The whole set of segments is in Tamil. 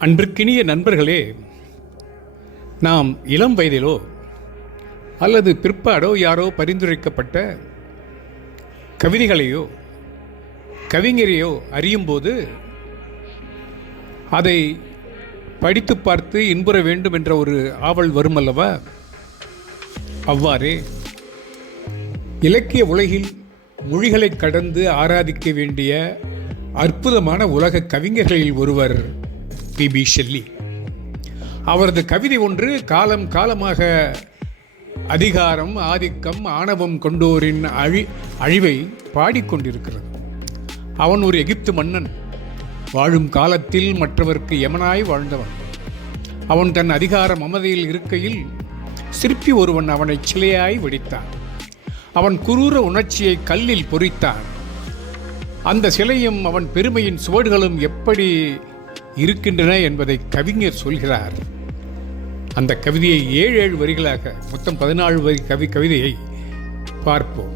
அன்பிற்கினிய நண்பர்களே, நாம் இளம் வயதிலோ அல்லது பிற்பாடோ யாரோ பரிந்துரைக்கப்பட்ட கவிதைகளையோ கவிஞரையோ அறியும்போது அதை படித்து பார்த்து இன்புற வேண்டும் என்ற ஒரு ஆவல் வருமல்லவா? அவ்வாறே இலக்கிய உலகில் மொழிகளை கடந்து ஆராதிக்க வேண்டிய அற்புதமான உலக கவிஞர்களில் ஒருவர் பி ஷெல்லி. அவரது கவிதை ஒன்று காலம் காலமாக அதிகாரம், ஆதிக்கம், ஆணவம் கொண்டோரின் அழிவை பாடிக்கொண்டிருக்கிறது. அவன் ஒரு எகிப்து மன்னன், வாழும் காலத்தில் மற்றவர்க்கு யமனாய் வாழ்ந்தவன். அவன் தன் அதிகார மமதையில் இருக்கையில் சிற்பி ஒருவன் அவனை சிலையாய் வெடித்தான். அவன் குரூர உணர்ச்சியை கல்லில் பொறித்தான். அந்த சிலையும் அவன் பெருமையின் சுவடுகளும் எப்படி இருக்கின்றன என்பதை கவிஞர் சொல்கிறார். அந்த கவிதையை 7 வரிகளாக, மொத்தம் 14 வரி கவிதையை பார்ப்போம்.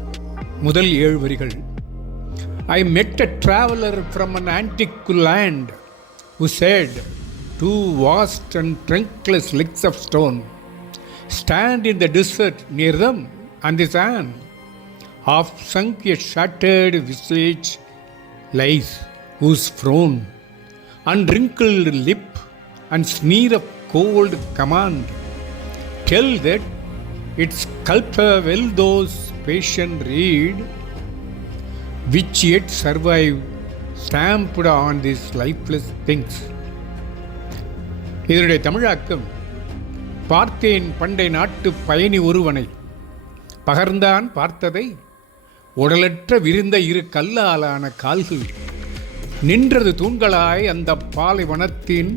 முதல் 7 வரிகள். I met a traveler from an antique land who said, two vast and trunkless legs of stone stand in the desert near them, and the sand half sunk a shattered visage lies, whose frown unwrinkled lip and sneer of cold command tell that its sculptor will those patient read which yet survive stamped on these lifeless things. இதனுடைய தமிழாக்கம்: பார்த்தேன் பண்டை நாட்டு பயணி ஒருவனை, பகர்ந்தான் பார்த்ததை உடலற்ற விரிந்த இரு கல்லாலான கால்கள், நின்றது தூண்களாய் அந்த பாலைவனத்தின்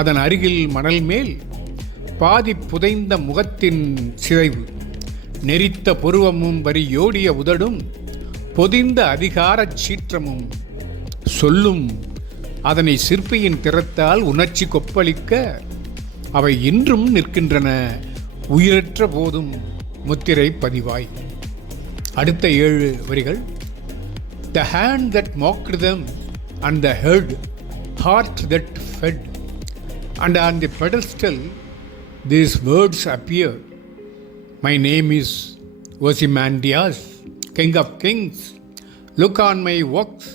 அதன் அருகில் மணல் மேல், பாதி புதைந்த முகத்தின் சிதைவு, நெறித்த புருவமும் வரியோடிய உதடும், பொதிந்த அதிகாரச் சீற்றமும் சொல்லும் அதனை சிற்பியின் திறத்தால் உணர்ச்சி கொப்பளிக்க அவை இன்றும் நிற்கின்றன உயிரற்ற போதும் முத்திரை பதிவாய். அடுத்த 7 வரிகள். The hand that mocked them and the heart that fed, and on the pedestal these words appear, my name is Ozymandias, King of Kings, look on my works,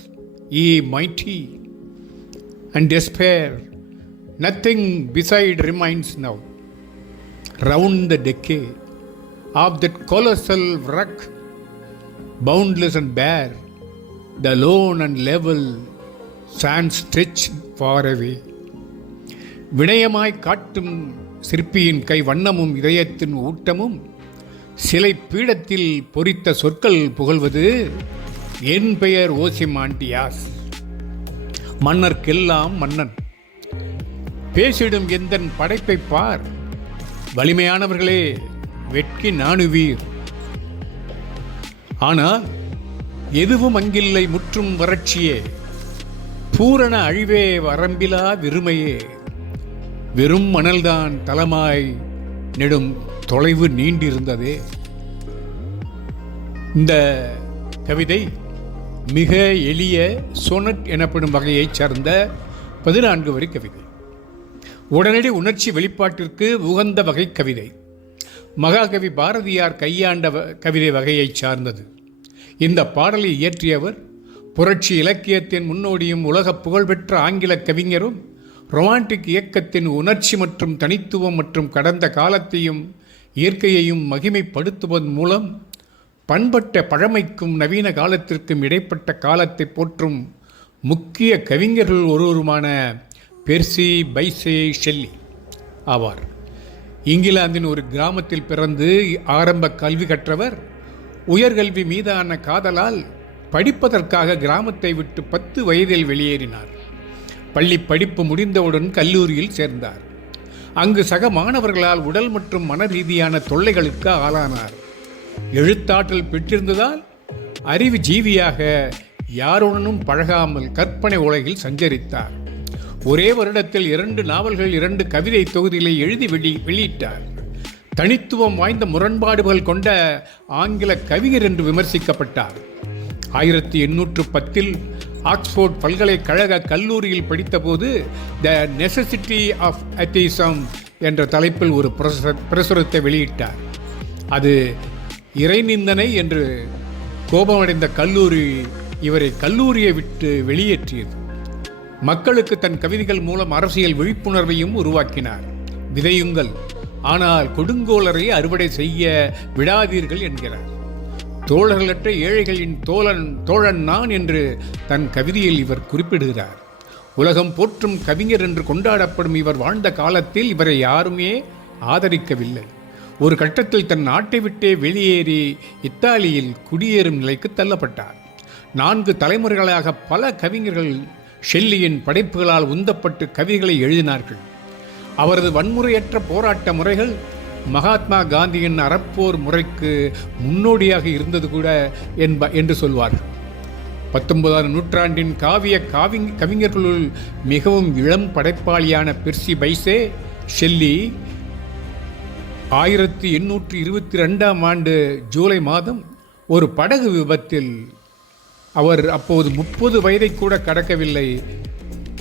ye mighty, and despair, nothing beside remains now. Round the decay of that colossal wreck, boundless and bare, the lone and level sand stretched far away. வினயமாய் காட்டும் சிற்பியின் கை வண்ணமும் இதயத்தின் ஊட்டமும், சிலை பீடத்தில் பொறித்த சொற்கள் புகழ்வது, என் பெயர் ஓசிமாண்டியாஸ், மன்னர்க்கெல்லாம் மன்னன், பேசிடும் எந்தன் படைப்பை பார், வலிமையானவர்களே வெட்கி நாணுவீர். ஆனால் எதுவும் அங்கில்லை முற்றும் வறட்சியே, பூரண அழிவே வரம்பிலா வெறுமையே, வெறும் மணல்தான் தலமாய் நெடும் தொலைவு நீண்டிருந்ததே. இந்த கவிதை மிக எளிய சோனட் எனப்படும் வகையைச் சார்ந்த 14 வரி கவிதை. உடனடி உணர்ச்சி வெளிப்பாட்டிற்கு உகந்த வகை கவிதை. மகாகவி பாரதியார் கையாண்ட கவிதை வகையைச் சார்ந்தது. இந்த பாடலை இயற்றியவர் புரட்சி இலக்கியத்தின் முன்னோடியும் உலக புகழ்பெற்ற ஆங்கில கவிஞரும் ரொமான்டிக் இயக்கத்தின் உணர்ச்சி மற்றும் தனித்துவம் மற்றும் கடந்த காலத்தையும் இயற்கையையும் மகிமைப்படுத்துவதன் மூலம் பண்பட்ட பழமைக்கும் நவீன காலத்திற்கும் இடைப்பட்ட காலத்தை போற்றும் முக்கிய கவிஞர்கள் ஒருவருமான பெர்சி பைசே ஷெல்லி ஆவார். இங்கிலாந்தின் ஒரு கிராமத்தில் பிறந்து ஆரம்ப கல்வி கற்றவர் உயர்கல்வி மீதான காதலால் படிப்பதற்காக கிராமத்தை விட்டு 10 வயதில் வெளியேறினார். பள்ளி படிப்பு முடிந்தவுடன் கல்லூரியில் சேர்ந்தார். அங்கு சக மாணவர்களால் உடல் மற்றும் மன ரீதியான தொல்லைகளுக்கு ஆளானார். எழுத்தாற்றல் பெற்றிருந்ததால் அறிவு ஜீவியாக யாருடனும் பழகாமல் கற்பனை உலகில் சஞ்சரித்தார். ஒரே வருடத்தில் 2 நாவல்கள், 2 கவிதை தொகுதிகளை எழுதி வெளியிட்டார். தனித்துவம் வாய்ந்த முரண்பாடுகள் கொண்ட ஆங்கில கவிஞர் என்று விமர்சிக்கப்பட்டார். 1810 ஆக்ஸ்போர்ட் பல்கலைக்கழக கல்லூரியில் படித்தபோது த நெசசிட்டி ஆஃப் அத்திசம் என்ற தலைப்பில் ஒரு பிரசுரத்தை வெளியிட்டார். அது இறைநிந்தனை என்று கோபமடைந்த கல்லூரி இவரை கல்லூரியை விட்டு வெளியேற்றியது. மக்களுக்கு தன் கவிதைகள் மூலம் அரசியல் விழிப்புணர்வையும் உருவாக்கினார். விதையுங்கள், ஆனால் கொடுங்கோலரை அறுவடை செய்ய விடாதீர்கள் என்கிறார். தோழர்களற்ற ஏழைகளின் தோழன் நான் என்று தன் கவிதையில் இவர் குறிப்பிடுகிறார். உலகம் போற்றும் கவிஞர் என்று கொண்டாடப்படும் இவர் வாழ்ந்த காலத்தில் இவரை யாருமே ஆதரிக்கவில்லை. ஒரு கட்டத்தில் தன் நாட்டை விட்டே வெளியேறி இத்தாலியில் குடியேறும் நிலைக்கு தள்ளப்பட்டார். 4 தலைமுறைகளாக பல கவிஞர்கள் ஷெல்லியின் படைப்புகளால் உந்தப்பட்டு கவிதைகளை எழுதினார்கள். அவரது வன்முறையற்ற போராட்ட முறைகள் மகாத்மா காந்தியின் அறப்போர் முறைக்கு முன்னோடியாக இருந்தது கூட என்று சொல்வார்கள். 19ஆம் நூற்றாண்டின் கவிஞர்களுள் மிகவும் இளம் படைப்பாளியான பெர்சி பைசே ஷெல்லி 1822ஆம் ஆண்டு ஜூலை மாதம் ஒரு படகு விபத்தில், அவர் அப்போது 30 வயதை கூட கடக்கவில்லை,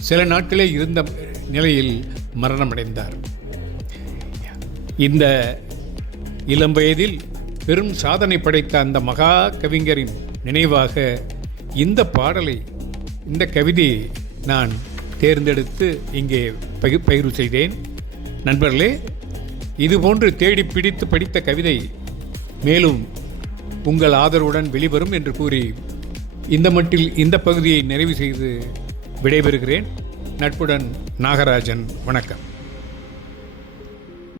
சில நாட்களே இருந்த நிலையில் மரணமடைந்தார். இந்த இளம் வயதில் பெரும் சாதனை படைத்த அந்த மகா கவிஞரின் நினைவாக இந்த பாடலை, இந்த கவிதையை நான் தேர்ந்தெடுத்து இங்கே பகிர்வு செய்தேன். நண்பர்களே, இதுபோன்று தேடி பிடித்து படித்த கவிதை மேலும் உங்கள் ஆதரவுடன் வெளிவரும் என்று கூறி இந்த மட்டில் இந்த பகுதியை நிறைவு செய்து விடைபெறுகிறேன். நட்புடன் நாகராஜன். வணக்கம்.